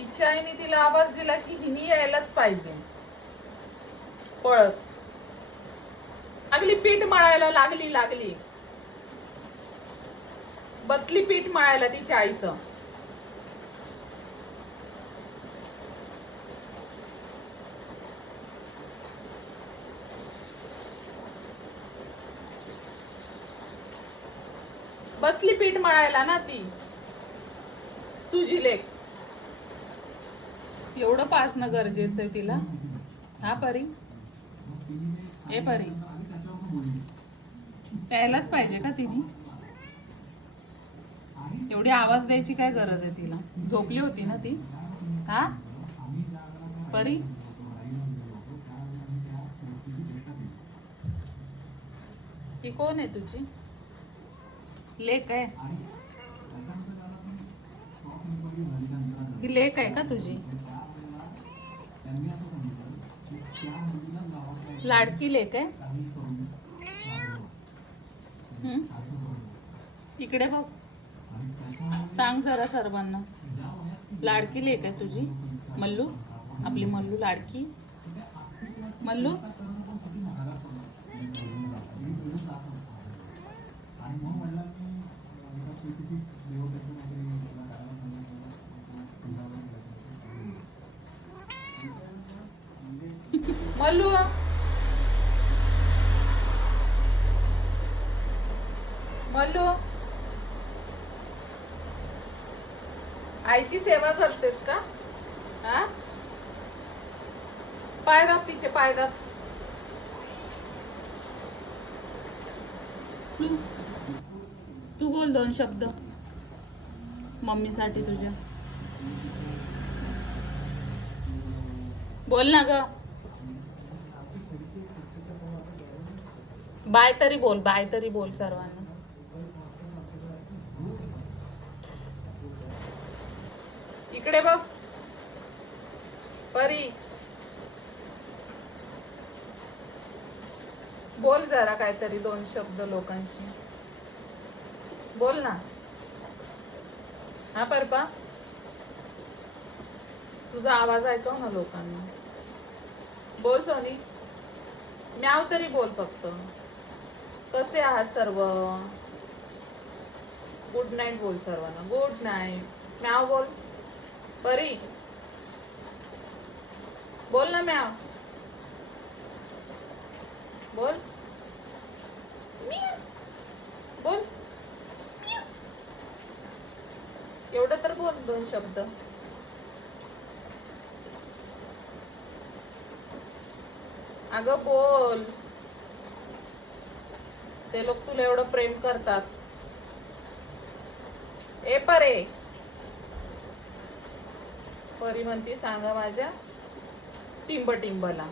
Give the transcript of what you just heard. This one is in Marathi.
तिच्या आईने तिला आवाज दिला की हिनी यायलाच पाहिजे. पळत. लागली पीठ मळायला लागली लागली. बसली पीठ मळायला तिच्या आईचं. बसली पीठ मळायला ना ती. तुझी लेख एवढं पाचणं गरजेचं आहे तिला. हा परी. ए परी. प्यायलाच पाहिजे का तिने? एवढी आवाज द्यायची काय गरज आहे तिला? झोपली होती ना ती? हा? परी? ही कोण आहे तुझी? लेक आहे. ही लेक आहे का तुझी? लाडकी लेक आहे. इकडे बघ. सांग जरा सर्वांना. लाडकी लेक आहे तुझी. मल्लू आपली मल्लू लाडकी. मल्लू? मल्लू? मल्लू. आईची सेवा करतेस का? हा? पाय दाब तिचे पाय दाब. तू बोल दोन शब्द. मम्मीसाठी तुझ्या. बोल ना ग. बाय तरी बोल बाय तरी बोल सर्वांना. इकडे बघ. परी. बोल जरा काहीतरी दोन शब्द लोकांशी. बोल ना. हा परपा. तुझा आवाज ऐकव ना लोकांना. बोल सोनी. म्याव तरी बोल फक्त. कसे आहात सर्व? गुड नाईट बोल सर्वांना. गुड नाईट म्याव बोल. परी. बोल ना म्याव बोल. बोल. एवढं तर बोल दोन शब्द. अगं बोल. ते लोक तुला एवढं प्रेम करतात. ए परे. परी म्हणती सांगा माझ्या टिंब टिंबला